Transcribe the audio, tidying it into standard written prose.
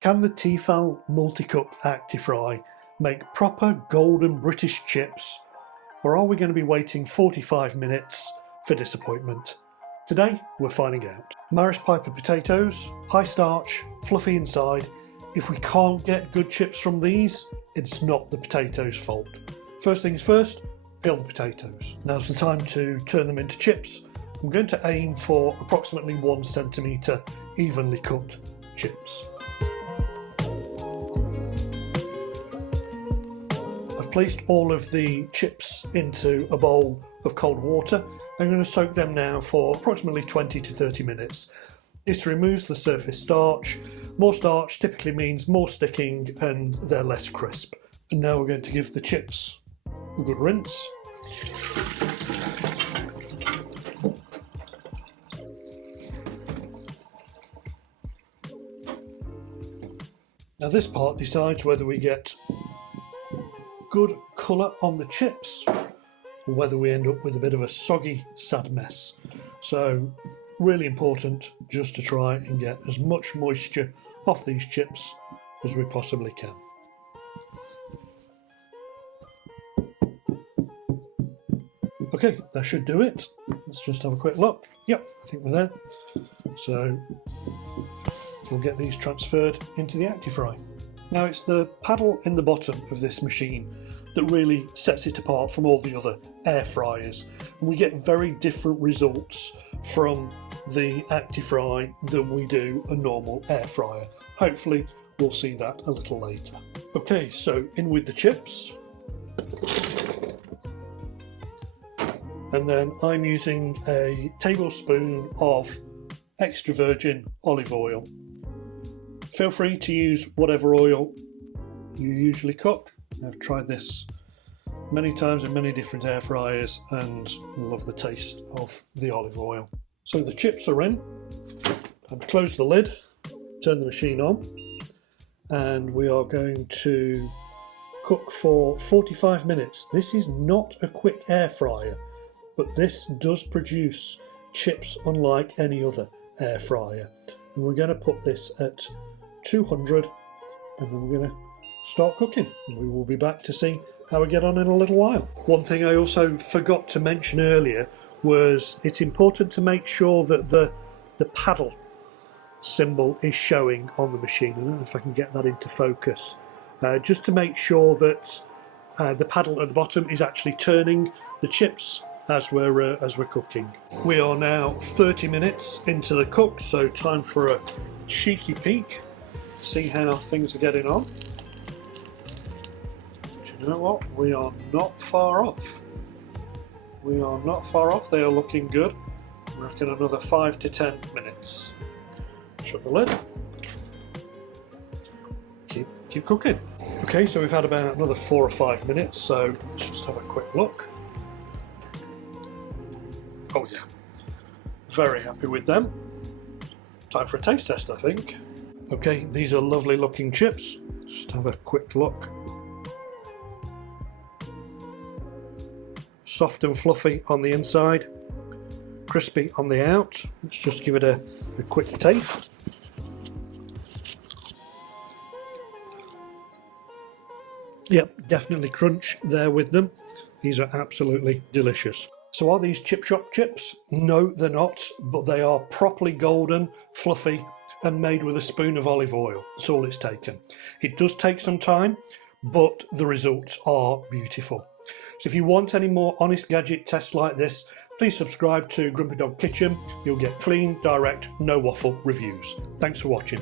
Can the Tefal MultiCook ActiFry make proper golden British chips, or are we going to be waiting 45 minutes for disappointment? Today we're finding out. Maris Piper potatoes, high starch, fluffy inside. If we can't get good chips from these, it's not the potatoes' fault. First things first, peel the potatoes. Now's the time to turn them into chips. I'm going to aim for approximately 1 centimetre evenly cut chips. I've placed all of the chips into a bowl of cold water. I'm going to soak them now for approximately 20 to 30 minutes. This removes the surface starch. More starch typically means more sticking and they're less crisp. And now we're going to give the chips a good rinse. Now this part decides whether we get good colour on the chips or whether we end up with a bit of a soggy, sad mess. So really important just to try and get as much moisture off these chips as we possibly can. Okay, that should do it. Let's just have a quick look. Yep, I think we're there. So we'll get these transferred into the ActiFry. Now it's the paddle in the bottom of this machine that really sets it apart from all the other air fryers. And we get very different results from the ActiFry than we do a normal air fryer. Hopefully we'll see that a little later. Okay, so in with the chips. And then I'm using a tablespoon of extra virgin olive oil. Feel free to use whatever oil you usually cook. I've tried this many times in many different air fryers and love the taste of the olive oil. So the chips are in. I've closed the lid, turn the machine on, and we are going to cook for 45 minutes. This is not a quick air fryer, but this does produce chips unlike any other air fryer. And we're going to put this at 200 and then we're going to start cooking. And we will be back to see how we get on in a little while. One thing I also forgot to mention earlier was it's important to make sure that the paddle symbol is showing on the machine. I don't know if I can get that into focus. Just to make sure that the paddle at the bottom is actually turning the chips as we're cooking. We are now 30 minutes into the cook, so time for a cheeky peek, see how things are getting on. But you know what? We are not far off. We are not far off. They are looking good. I reckon another 5 to 10 minutes. Shut the lid. Keep cooking. Okay, so we've had about another 4 or 5 minutes, so let's just have a quick look. Oh yeah, very happy with them. Time for a taste test, I think. Okay, these are lovely looking chips. Just have a quick look. Soft and fluffy on the inside, crispy on the out. Let's just give it a quick taste. Yep, definitely crunch there with them. These are absolutely delicious. So are these chip shop chips? No, they're not, but they are properly golden, fluffy, and made with a spoon of olive oil. That's all it's taken. It does take some time, but the results are beautiful. So if you want any more honest gadget tests like this, please subscribe to Grumpy Dog Kitchen. You'll get clean, direct, no waffle reviews. Thanks for watching.